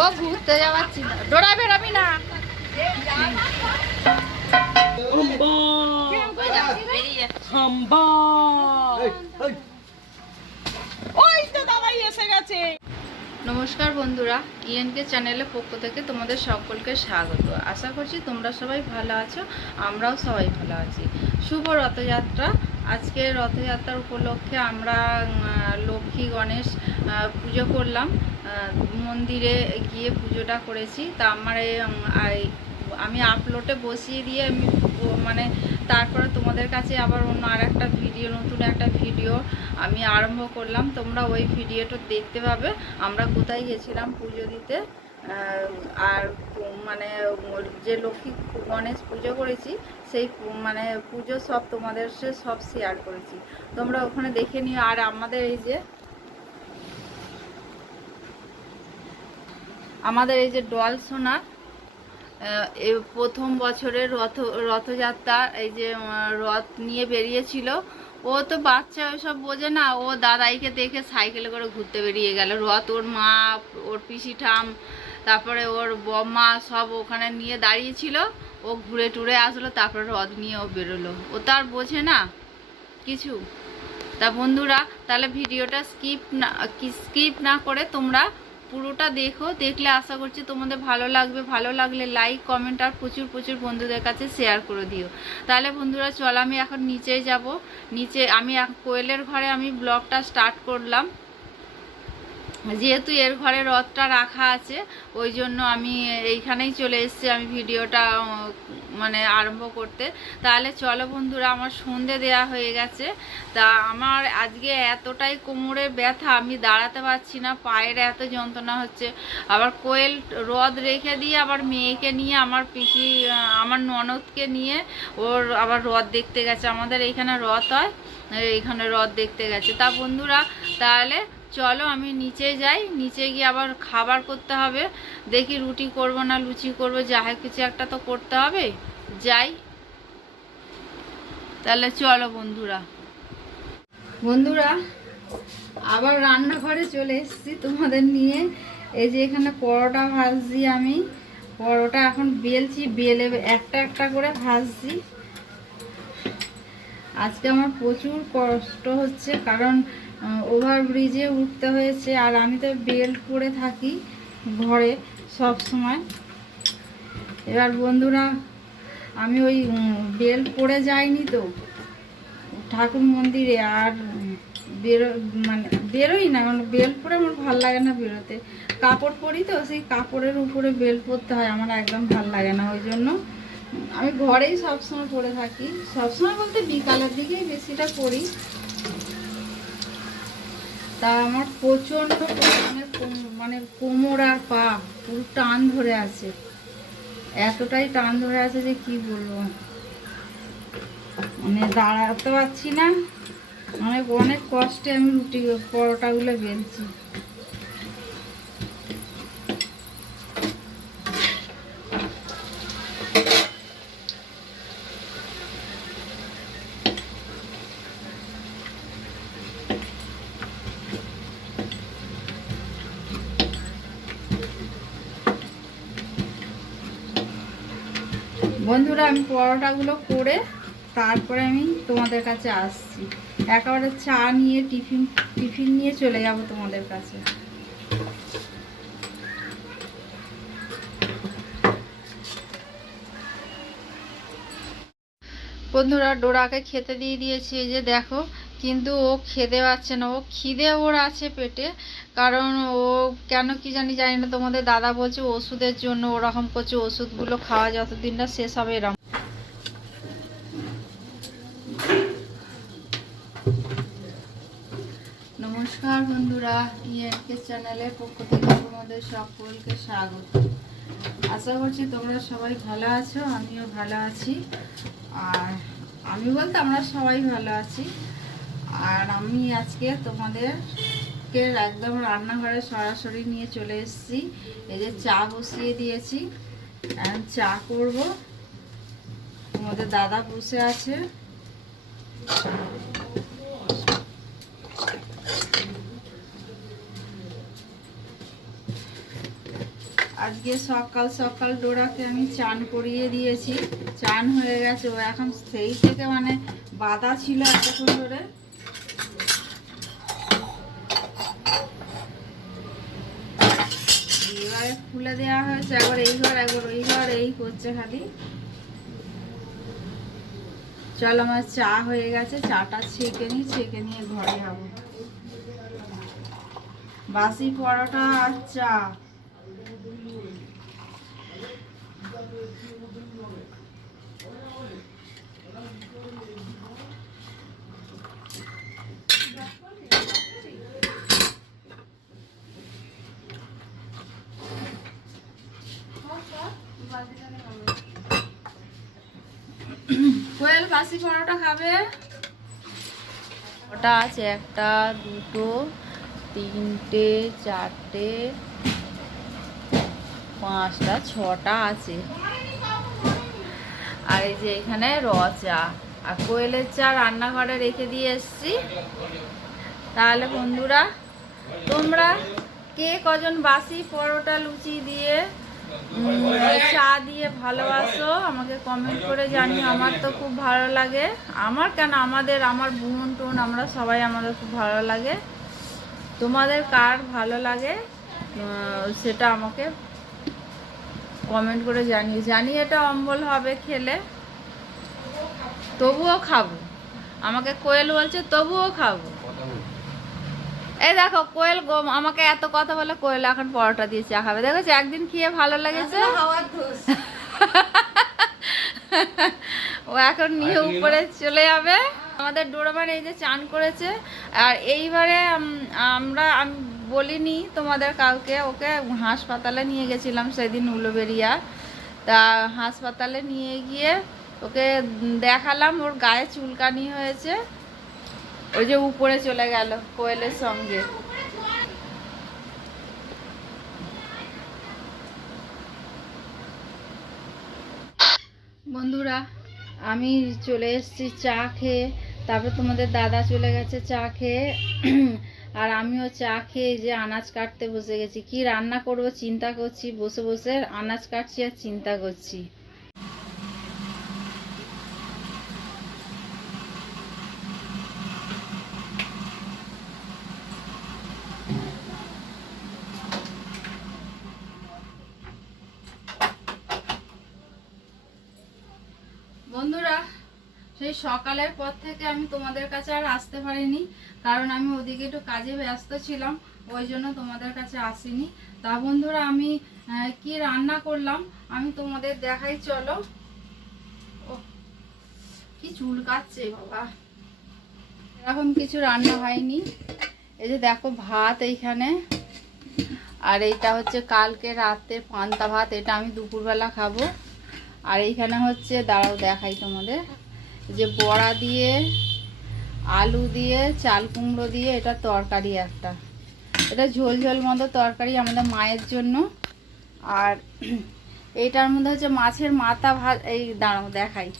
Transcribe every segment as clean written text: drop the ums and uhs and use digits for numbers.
ও ঘুরতে যাওয়ার চিন্তা, ডোরা বেরোবি না। নমস্কার বন্ধুরা, ইএনকে চ্যানেলের পক্ষ থেকে তোমাদের সকলকে স্বাগত। আশা করছি তোমরা সবাই ভালো আছো, আমরাও সবাই ভালো আছি। শুভ রথযাত্রা। আজকে রথযাত্রার উপলক্ষে আমরা লক্ষ্মী গণেশ পুজো করলাম, মন্দিরে গিয়ে পুজোটা করেছি। তা আমি আপলোডে বসিয়ে দিয়ে আমি তারপরে তোমাদের কাছে আবার অন্য আরেকটা ভিডিও, নতুন একটা ভিডিও আমি আরম্ভ করলাম। তোমরা ওই ভিডিওটা দেখতে পাবে আমরা কোথায় গেছিলাম পুজো দিতে, আর যে লক্ষ্মী গণেশ পুজো করেছি সেই পুজো সব তোমাদের সব শেয়ার করেছি, তোমরা ওখানে দেখে নিও। আর আমাদের এই যে ডল সোনা প্রথম বছরের রথযাত্রা, এই যে রথ নিয়ে বেরিয়েছিল, ও তো বাচ্চা ওইসব বোঝে না, ও দাদাইকে দেখে সাইকেলে করে ঘুরতে বেরিয়ে গেল। রথ ওর মা, ওর পিসি ঠাম, তারপরে ওর বম্মা সব ওখানে নিয়ে দাঁড়িয়েছিল, ও ঘুরে টুরে আসলো, তারপরে রথ নিয়ে ও বেরোলো। ও তো আর বোঝে না কিছু। তা বন্ধুরা, তাহলে ভিডিওটা স্কিপ না করে তোমরা পুরোটা দেখো, দেখলে আশা করছি তোমাদের ভালো লাগবে। ভালো লাগলে লাইক, কমেন্ট আর প্রচুর প্রচুর বন্ধুদের কাছে শেয়ার করে দিও। তাহলে বন্ধুরা চল, আমি এখন নিচে যাব। নিচে আমি কোয়েলের ঘরে আমি ব্লগটা স্টার্ট করলাম, যেহেতু এর ঘরে রথটা রাখা আছে, ওই জন্য আমি এইখানেই চলে এসেছি আমি ভিডিওটা আরম্ভ করতে। তাহলে চলো বন্ধুরা, আমার সন্ধে দেয়া হয়ে গেছে। তা আমার আজকে এতটাই কোমরের ব্যথা, আমি দাঁড়াতে পারছি না, পায়ের এত যন্ত্রণা হচ্ছে। আবার কোয়েল রথ রেখে দিয়ে আবার মেয়েকে নিয়ে, আমার পিসি, আমার ননদকে নিয়ে ওর আবার রথ দেখতে গেছে। আমাদের এইখানে রথ হয়, এইখানে রথ দেখতে গেছে। তা বন্ধুরা, তাহলে চলো আমি নিচে যাই। নিচে গিয়ে আবার খাবার করতে হবে, দেখি রুটি করব না লুচি করব, যা হয় কিছু একটা তো করতে হবে। যাই তাহলে, চলো বন্ধুরা আবার রান্নাঘরে চলে এসেছি তোমাদের নিয়ে। এই যে এখানে পরোটা ভাজছি, আমি পরোটা এখন বেলছি, বেলে একটা একটা করে ভাজছি। আজকে আমার প্রচুর কষ্ট হচ্ছে, কারণ ওভারব্রিজে উঠতে হয়েছে, আর আমি তো বেল্ট পরে থাকি ঘরে সব সময়। এবার বন্ধুরা, আমি ওই বেল্ট পরে যাইনি তো ঠাকুর মন্দিরে, আর বেরোই না, বেল্ট পরে আমার ভালো লাগে না বেরোতে। কাপড় পরি তো, সেই কাপড়ের উপরে বেল্ট পরতে হয়, আমার একদম ভালো লাগে না। ওই জন্য আমি ঘরেই সবসময় পরে থাকি, সবসময় বলতে বিকালের দিকেই বেশিটা পরি। তা আমার প্রচণ্ড কোমর আর পা পুরো টান ধরে আছে, এতটাই টান ধরে আছে যে কি বলবো, দাঁড়াতে পারছি না। অনেক কষ্টে আমি পরোটাগুলো বেলছি। বন্ধুরা, আমি পরোটাগুলো করে তারপরে আমি তোমাদের কাছে আসছি। একেবারে চা নিয়ে টিফিন নিয়ে চলে যাব তোমাদের কাছে। বন্ধুরা, ডোরাকে খেতে দিয়ে দিয়েছি, এই যে দেখো, কিন্তু ও খেতে পারছে না। ও খিদে ওর আছে পেটে, কারণ ও কেন কি জানি না, তোমাদের দাদা বলছে ওষুধের জন্য ওরকম করছে, ওষুধগুলো খাওয়া যতদিন না শেষ হবে এরকম। নমস্কার বন্ধুরা, ইএনকে চ্যানেলের পক্ষ থেকে তোমাদের সকলকে স্বাগত। আশা করছি তোমরা সবাই ভালো আছো, আমিও ভালো আছি। আর আমি বলতে আমরা সবাই ভালো আছি। আর আমি আজকে তোমাদেরকে একদম রান্নাঘরে সরাসরি নিয়ে চলে এসেছি। এই যে চা বসিয়ে দিয়েছি, এখন চা করব। তোমাদের দাদা বসে আছে, আজকে সকাল সকাল ডোরাকে আমি চান করিয়ে দিয়েছি, চান হয়ে গেছে। ও এখন সেই থেকে মানে বাধা ছিল এতক্ষণ ধরে। এবারে খুলে দেওয়া হয়েছে, একবার এই ঘর একবার ওই ঘর, এই করছে খালি। চল আমার চা হয়ে গেছে, চাটা ছেঁকে নিই, ছেঁকে নিয়ে ঘরে যাবো। বাসি পরোটা আর চা। কোয়েল বাসি পরোটা খাবে? ওটা আছে 1, 2, 3, 4, 5, 6টা আছে। আর এই যে এখানে চা আর কোয়েলের চা রান্নাঘরে রেখে দিয়ে এসছি। তাহলে বন্ধুরা, তোমরা কে কজন বাসি পরোটা লুচি দিয়ে চা দিয়ে ভালোবাসো আমাকে কমেন্ট করে জানিও। আমার তো খুব ভালো লাগে, আমার কেন আমার বোন টোন আমরা সবাই আমাদের খুব ভালো লাগে। তোমাদের কার ভালো লাগে সেটা আমাকে কমেন্ট করে জানিও। জানি এটা অম্বল হবে খেলে, তবুও খাবো। আমাকে কোয়েল বলছে তবুও খাবো। এই দেখো কোয়েল আমাকে এত কথা বলে, কোয়েল এখন পরোটা দিয়ে চা খাবে। দেখেছো, একদিন খেয়ে ভালো লেগেছে, ও এখন নিয়ে উপরে চলে যাবে। আমাদের ডোরামান এই যে চান করেছে। আর এইবারে আমি বলিনি তোমাদের কাউকে, ওকে হাসপাতালে নিয়ে গেছিলাম সেদিন উলুবেড়িয়া। তা হাসপাতালে নিয়ে গিয়ে ওকে দেখালাম, ওর গায়ে চুলকানি হয়েছে। ওই যে উপরে চলে গেল কোয়েলের সঙ্গে। বন্ধুরা, আমি চলে এসেছি চা খেয়ে। তারপর তোমাদের দাদা চলে গেছে চা খেয়ে। আর আমিও চা খেয়ে যে আনাজ কাটতে বসে গেছি। কি রান্না করব চিন্তা করছি, বসে বসে আনাজ কাটছি আর চিন্তা করছি। বন্ধুরা, সেই সকালের পর থেকে আমি তোমাদের কাছে আর আসতে পারিনি, কারণ আমি ওদিকে একটু কাজে ব্যস্ত ছিলাম, ওই জন্য তোমাদের কাছে আসিনি। তা বন্ধুরা, আমি কি রান্না করলাম আমি তোমাদের দেখাই, চলো। ও কি চুল কাটছে বাবা। এরকম কিছু রান্না হয়নি। এই যে দেখো ভাত এইখানে, আর এইটা হচ্ছে কালকে রাতে পান্তা ভাত, এটা আমি দুপুরবেলা খাবো। আর এইখানে হচ্ছে, দাঁড়াও দেখাই তোমাদের, যে বড়া দিয়ে আলু দিয়ে চাল কুমড়ো দিয়ে এটা তরকারি একটা, এটা ঝোল ঝোল মতো তরকারি আমাদের মায়ের জন্য। আর এইটার মধ্যে হচ্ছে মাছের মাথা ভাত। এই দাঁড়াও দেখাই,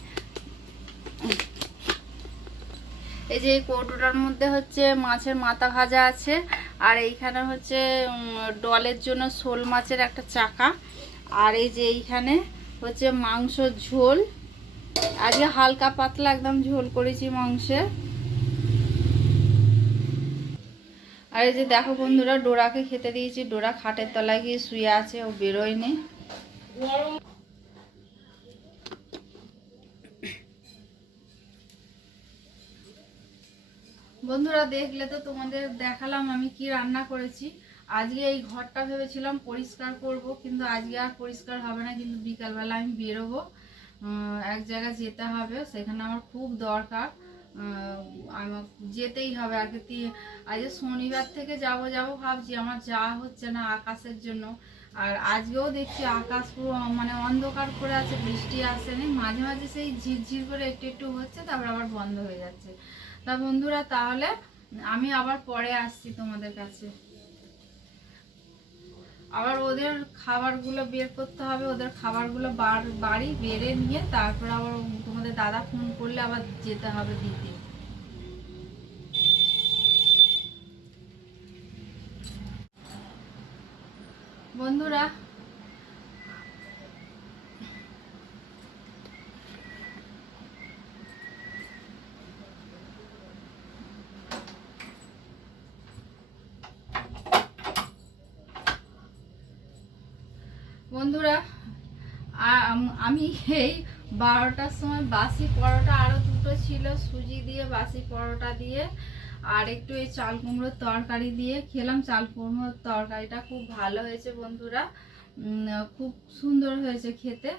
এই যে এই কৌটোটার মধ্যে হচ্ছে মাছের মাথা ভাজা আছে। আর এইখানে হচ্ছে ডলের জন্য শোল মাছের একটা চাকা। আর এই যে এইখানে হচ্ছে মাংস ঝোল, আজকে হালকা পাতলা একদম ঝোল করেছি মাংসে। আর এই যে দেখো বন্ধুরা, ডোরাকে খেতে দিয়েছি। ডোরা খাটের তলায় গিয়ে শুয়ে আছে, ও বেরোয়নি। বন্ধুরা, দেখলে তো তোমাদের দেখালাম আমি কি রান্না করেছি। আজকে এই ঘরটা ভেবেছিলাম পরিষ্কার করব, কিন্তু আজকে আর পরিষ্কার হবে না। কিন্তু বিকালবেলা আমি বেরোবো, এক জায়গায় যেতে হবে, সেখানে আমার খুব দরকার। আমার যেতেই হবে। আজকে শনিবার থেকে যাব ভাবছি, আমার যাওয়া হচ্ছে না আকাশের জন্য। আর আজকেও দেখছি আকাশ পুরো মানে অন্ধকার করে আছে, বৃষ্টি আসেনি। মাঝে মাঝে সেই ঝিরঝির করে একটু একটু হচ্ছে, তারপর আবার বন্ধ হয়ে যাচ্ছে। তা বন্ধুরা, তাহলে আমি আবার পরে আসছি তোমাদের কাছে। আবার ওদের খাবারগুলো বের করতে হবে, ওদের খাবারগুলো বাড়ি বেড়ে নিয়ে তারপর আবার তোমাদের দাদা ফোন করলে আবার যেতে হবে দিতে। বন্ধুরা, বন্ধুরা আমি এই 12টার সময় বাসি পরোটা আরও দুটো ছিল সুজি দিয়ে বাসি পরোটা দিয়ে আর একটু এই চাল কুমড়োর তরকারি দিয়ে খেলাম। চাল কুমড়োর তরকারিটা খুব ভালো হয়েছে বন্ধুরা, খুব সুন্দর হয়েছে খেতে।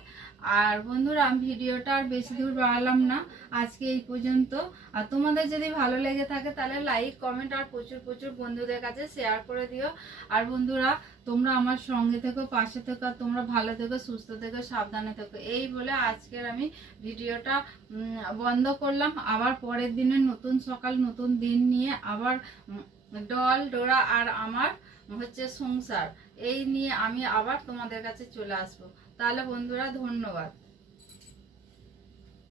আর বন্ধুরা আমি ভিডিওটা আর বেশি দূর বাড়ালাম না, আজকে এই পর্যন্ত। আর তোমাদের যদি ভালো লেগে থাকে তাহলে লাইক কমেন্ট আর প্রচুর প্রচুর বন্ধুদের কাছে শেয়ার করে দিও। আর বন্ধুরা তোমরা আমার সঙ্গে থেকো, পাশে থেকো, আর তোমরা ভালো থেকো, সুস্থ থেকো, সাবধানে থেকো। এই বলে আজকের আমি ভিডিওটা বন্ধ করলাম। আবার পরের দিনে নতুন সকাল নতুন দিন নিয়ে আবার ডল ডোরা আর আমার হচ্ছে সংসার এই নিয়ে আমি আবার তোমাদের কাছে চলে আসবো। তাহলে বন্ধুরা ধন্যবাদ।